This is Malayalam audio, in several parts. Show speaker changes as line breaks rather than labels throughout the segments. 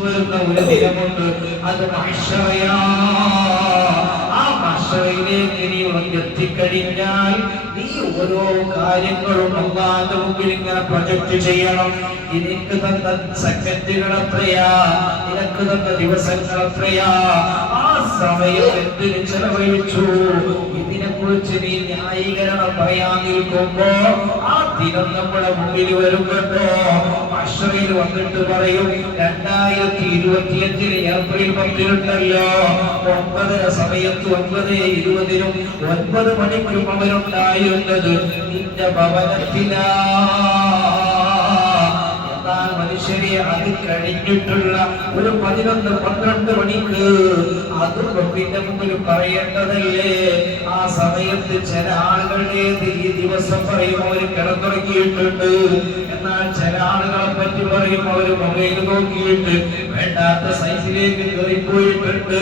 വരുന്ന ഒരു ദിനമുണ്ട് അത് മഹിഷറയാ നീ എത്തിക്കഴിഞ്ഞാൽ നീ ഓരോ കാര്യങ്ങളും അള്ളാന്റെ മുമ്പിൽ ഇങ്ങനെ പ്രൊജക്ട് ചെയ്യണം. എനിക്ക് തന്ന സെക്കൻഡുകൾ എത്രയാ നിനക്ക് തന്ന ദിവസങ്ങൾ എത്രയാ ആ സമയം എന്തിന് ചെലവഴിച്ചു? ഇതിനെ കുറിച്ച് നീ ന്യായീകരണം പറയാൻ നിൽക്കുമ്പോ ആ ദിനം നമ്മുടെ മുമ്പിൽ വരും കേട്ടോ അശ്വയിൽ വന്നിട്ട് പറയും രണ്ടായിരത്തി ഇരുപത്തിയഞ്ചിന് ഏപ്രിൽ പത്തിനുണ്ടല്ലോ ഒമ്പതര സമയത്ത് ഒമ്പത് ഇരുപതിനും ഒൻപത് മണിക്കും അവരുണ്ടായിരുന്നത് നിന്റെ ഭവനത്തിലാ. മനുഷ്യരെ അത് കഴിഞ്ഞിട്ടുള്ള ഒരു പതിനൊന്ന് പന്ത്രണ്ട് മണിക്ക് അത് പിന്നെ മുമ്പിൽ പറയേണ്ടതല്ലേ? ആ സമയത്ത് ചില ആളുകളുടെ ഈ ദിവസം പറയും അവർ കിടന്നുറങ്ങിയിട്ടുണ്ട്. എന്നാൽ ചില ആളുകളെ പറ്റി പറയും അവർ മൊബൈൽ നോക്കിയിട്ട് വേണ്ടാത്ത സൈസിലേക്ക് കയറിപ്പോയിട്ടുണ്ട്.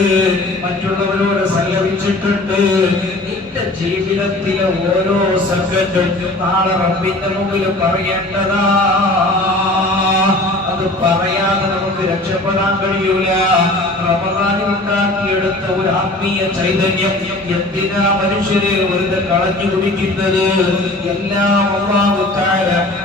മറ്റുള്ളവരോട് സല്ലപിച്ചിട്ടുണ്ട്. നിന്റെ ജീവിതത്തിലെ ഓരോ സെക്കൻഡും നാളെ റബ്ബിന്റെ മുമ്പിൽ പറയേണ്ടതാ. പറയാതെ നമുക്ക് രക്ഷപ്പെടാൻ കഴിയൂല. റമദാനിൽ ഒരു ആത്മീയ ചൈതന്യം എന്തിനാ മനുഷ്യരെ വെറുതെ കളഞ്ഞു കുടിക്കുന്നത്? എല്ലാം അള്ളാഹു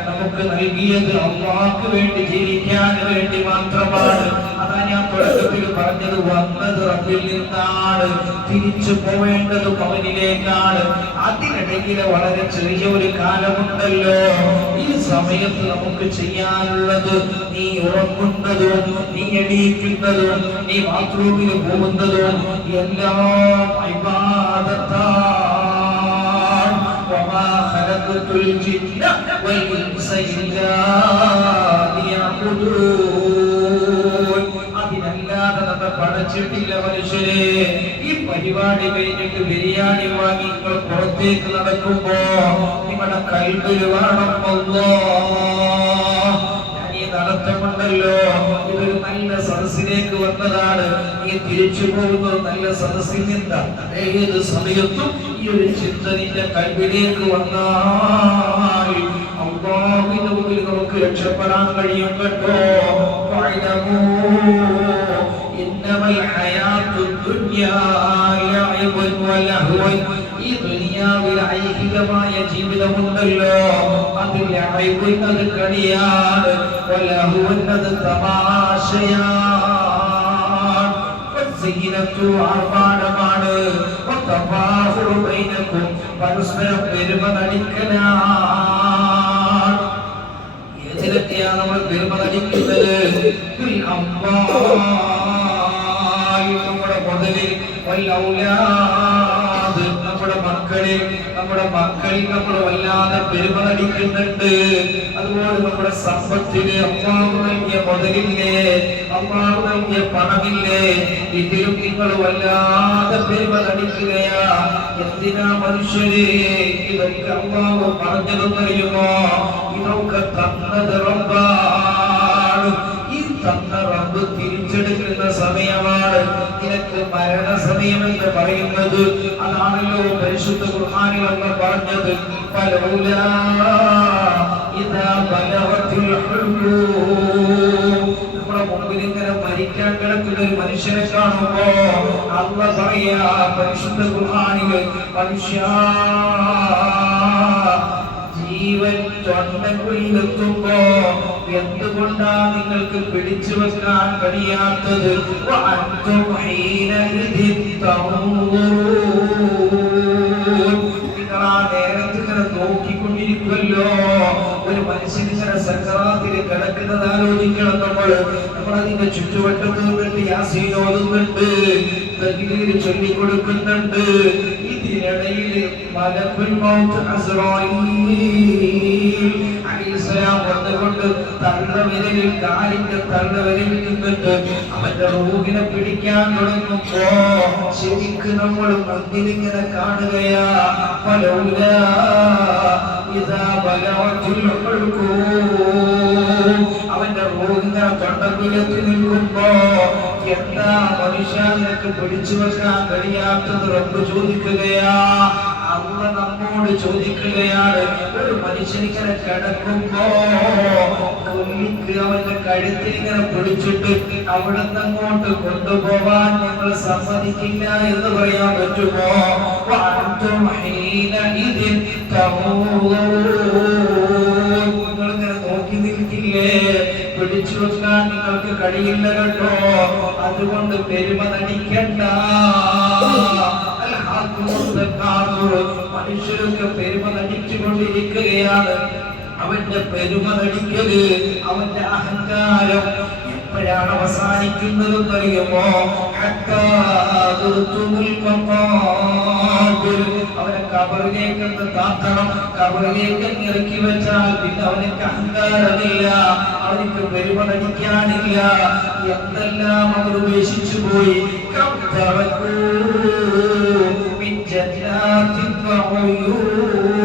നമുക്ക് നൽകിയത് അള്ളാഹ്ക്ക് വേണ്ടി ജീവിക്കാൻ വേണ്ടി മാത്രമാണ്. അതാ ഞാൻ തുടക്കത്തിൽ പറഞ്ഞത് വന്നത് റബ്ബിൽ നിന്നാണ്. തിരിച്ചു പോവേണ്ടത് അവനിലേക്കാണ്. അതിനിടയിലെ വളരെ ചെറിയ ഒരു കാലമുണ്ടല്ലോ. സമയത്ത് നമുക്ക് ചെയ്യാനുള്ളത് നീ ഉറങ്ങുന്നതും നീ എണീക്കുന്നതും നീ ബാത്റൂമിൽ പോകുന്നതും എല്ലാം അഭിവാദത്താണ് ഖലഖത്തുൽ ജിന്ന വൽ നമ്മെ പടച്ചിട്ടില്ല മനുഷ്യരെ. ഈ പരിപാടി കഴിഞ്ഞിട്ട് ബിരിയാണി വാങ്ങി നിങ്ങൾ പുറത്തേക്ക് നടക്കുമ്പോ നിങ്ങളുടെ കൽവിൽ വേണം വന്നോ നടത്തമുണ്ടല്ലോ. ഇതൊരു നല്ല സദസ്സിലേക്ക് വന്നതാണ്. നീ തിരിച്ചു പോകുന്നത് നല്ല സദസ്സിൽ നിന്ന് ഏത് സമയത്തും ഈ ഒരു ചിന്ത നിന്റെ കൽവിലേക്ക് വന്നാൽ നമുക്ക് രക്ഷപ്പെടാൻ കഴിയും കേട്ടോ. ഈ ദുനിയാവിൽ ഐഹികമായ ജീവിതമുണ്ടല്ലോ അതിൽ അത് കളിയാണ് അത് തമാശയാണ് ആർഭാടമാണ് പരസ്പരം പെരുമ നടിക്കലാണ് ഏതിലൊക്കെയാണ് നമ്മൾ പെരുമ നടിക്കുന്നത് അമ്മ മുതലിൽ നമ്മുടെ മക്കളിൽ നമ്മുടെ മക്കളിൽ നമ്മൾ വല്ലാതെ പെരുമടിക്കുന്നുണ്ട് അതുപോലെ നമ്മുടെ സമ്പത്തിന് അമ്മാവ് നൽകിയ മുതലില്ലേ അമ്മാവ് നൽകിയ പണമില്ലേ ഇതിലും നിങ്ങൾ വല്ലാതെ പെരുമടിക്കുകയാ എന്തിനാ മനുഷ്യരെ ഇതൊക്കെ അമ്മാവ് പറഞ്ഞതെന്നറിയുമോ? ഇതൊക്കെ തന്നത് റബ്ബാണ്. ഈ തന്ന റബ്ബ് തിരിച്ചെടുക്കുന്ന സമയമാണ്. നിനക്ക് മരണസമയം എന്ന് പറയുന്നത്. അതാണല്ലോ പരിശുദ്ധ ഖുർആനിൽ അന്ന് പറഞ്ഞത്. നമ്മുടെ മുമ്പിൽ ഇങ്ങനെ ഒരു മനുഷ്യനെ പരിശുദ്ധ ജീവൻ തൊണ്ടക്കുഴിയിലെത്തുമ്പോ എന്തുകൊണ്ടാ നിങ്ങൾക്ക് പിടിച്ചു വെക്കാൻ കഴിയാത്തത്. നിങ്ങൾ നമ്മൾ. യാസീൻ ഇതിനിടയിൽ മൗത്ത് വന്നുകൊണ്ട് തള്ളവിരലിൽ കാലിന്റെ തള്ളവരിൽ നിന്നിട്ട് അവന്റെ റൂഹിനെ പിടിക്കാൻ തുടങ്ങുമ്പോ ശരിക്ക് നമ്മൾ മന്ദിരിങ്ങനെ കാണുകയാ. ഫലൗലാ ഇതാ ഹുൽകൂം അവന്റെ റൂഹിനെ തൊണ്ടക്കുലത്തിൽ നിൽക്കുമ്പോ എന്താ മനുഷ്യ നിനക്ക് പിടിച്ചു വെക്കാൻ കഴിയാത്തത് റബ്ബ് ചോദിക്കുകയാ. അല്ല നമ്മോട് ചോദിക്കുകയാണ് ഒരു മനുഷ്യനിങ്ങനെ കിടക്കുമ്പോ അവന്റെ കഴുത്തിൽ ഇങ്ങനെ പിടിച്ചിട്ട് അവിടെ അങ്ങോട്ട് കൊണ്ടുപോവാൻ ഞങ്ങൾ സമ്മതിക്കില്ല എന്ന് പറയാൻ പറ്റുമോ? നോക്കി നിൽക്കില്ലേ? പിടിച്ചു വെക്കാൻ നിങ്ങൾക്ക് കഴിയില്ല കേട്ടോ. അതുകൊണ്ട് പെരുമ നടിക്കണ്ട. മനുഷ്യരൊക്കെ പെരുമ നടിച്ചുകൊണ്ടിരിക്കുകയാണ്. അവന്റെ പെരുമ നടിക്കൽ അവന്റെ അഹങ്കാരം എപ്പോഴാണ് അവസാനിക്കുന്നതെന്ന് അറിയുമോ അവനെ കബറിലേക്ക് താക്കണം കബറിലേക്ക് ഇറക്കി വെച്ചാൽ പിന്നെ അവനക്ക് അഹങ്കാരമില്ല അവനക്ക് പെരുമ നടിക്കാനില്ല. എന്തെല്ലാം അവർ ഉപേക്ഷിച്ചു പോയി جنات وعيون